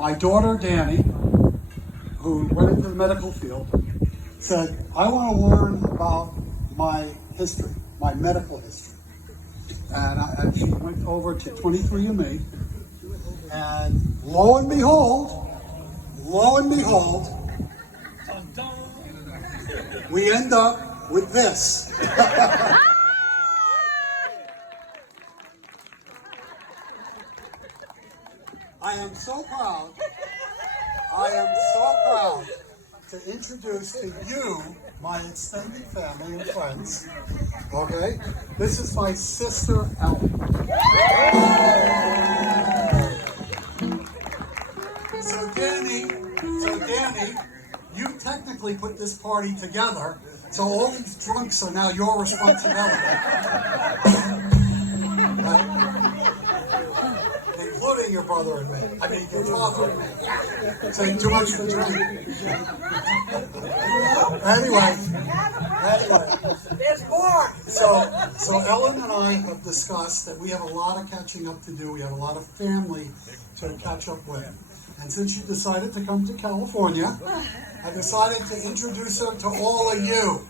my daughter Danny, who went into the medical field, said, I want to learn about my history, my medical history. And she went over to 23andMe, and lo and behold, we end up with this. I am so proud to introduce to you my extended family and friends. Okay? This is my sister, Ellen. So Danny, you technically put this party together, so all these drunks are now your responsibility. Including your brother and me. I mean, your father and me. Saying too much to drink. Anyway. There's more. So Ellen and I have discussed that we have a lot of catching up to do. We have a lot of family to catch up with. And since you decided to come to California, I decided to introduce her to all of you.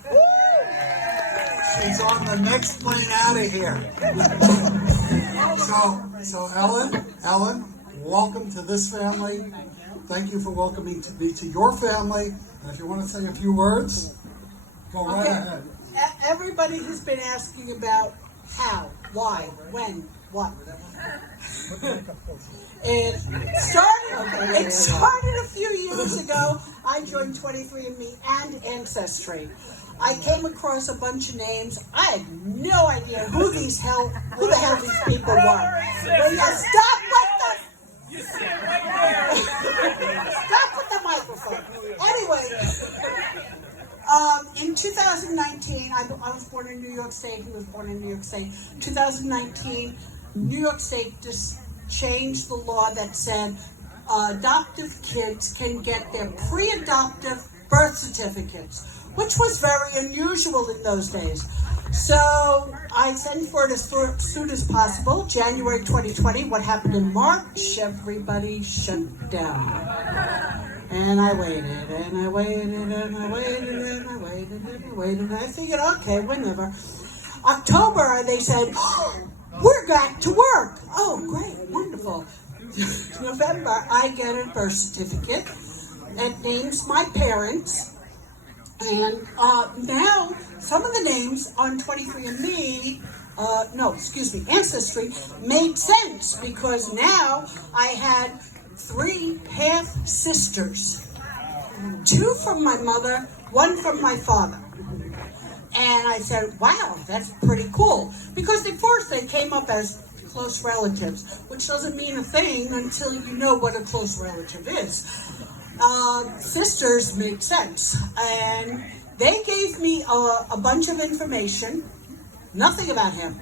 She's on the next plane out of here. So Ellen, welcome to this family. Thank you for welcoming me to your family. And if you want to say a few words, go right ahead. Everybody has been asking about how, why, when, what. It started a few years ago. I joined 23andMe and Ancestry. I came across a bunch of names. I had no idea who the hell these people were. Will you stop with the microphone. Anyway, in 2019, I was born in New York State. He was born in New York State. 2019, New York State just changed the law that said adoptive kids can get their pre-adoptive birth certificates, which was very unusual in those days. So I sent for it as soon as possible. January 2020, what happened in March? Everybody shut down. And I waited, and I waited, and I waited, and I waited, and I waited, and I figured, okay, whenever. October, they said, we're back to work. Oh, great, wonderful. November, I get a birth certificate that names my parents. And now, some of the names on 23andMe, Ancestry, made sense because now I had 3 half-sisters. 2 from my mother, 1 from my father. And I said, wow, that's pretty cool. Because at first they came up as close relatives, which doesn't mean a thing until you know what a close relative is. Sisters make sense. And they gave me a bunch of information, nothing about him.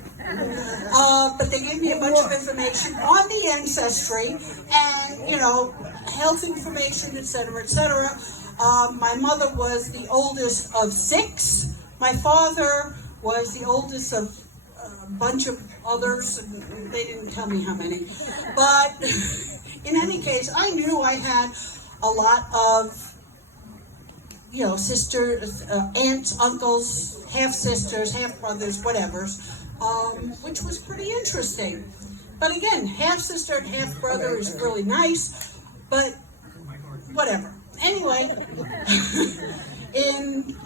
But they gave me a bunch of information on the ancestry and, health information, etc., etc. My mother was the oldest of 6. My father was the oldest of a bunch of others, and they didn't tell me how many. But in any case, I knew I had a lot of, sisters, aunts, uncles, half-sisters, half-brothers, whatevers, which was pretty interesting. But again, half-sister and half-brother is really nice, but whatever. Anyway,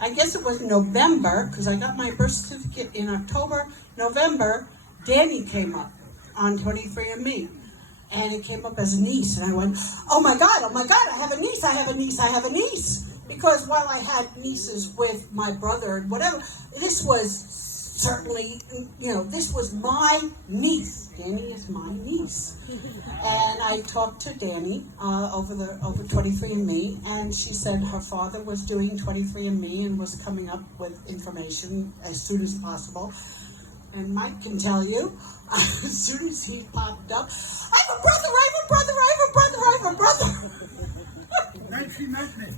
I guess it was November, because I got my birth certificate in October. November, Danny came up on 23andMe. And it came up as a niece. And I went, oh my God, I have a niece. Because while I had nieces with my brother and whatever, this was certainly, this was my niece. Danny is my niece. And I talked to Danny over 23andMe, and she said her father was doing 23andMe and was coming up with information as soon as possible. And Mike can tell you, as soon as he popped up, I have a brother. 1990.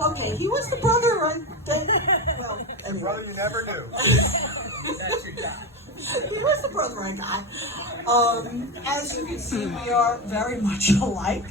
Okay, he was the brother, right? Well, anyway. Brother you never knew. He was the brother I my God. As you can see, we are very much alike.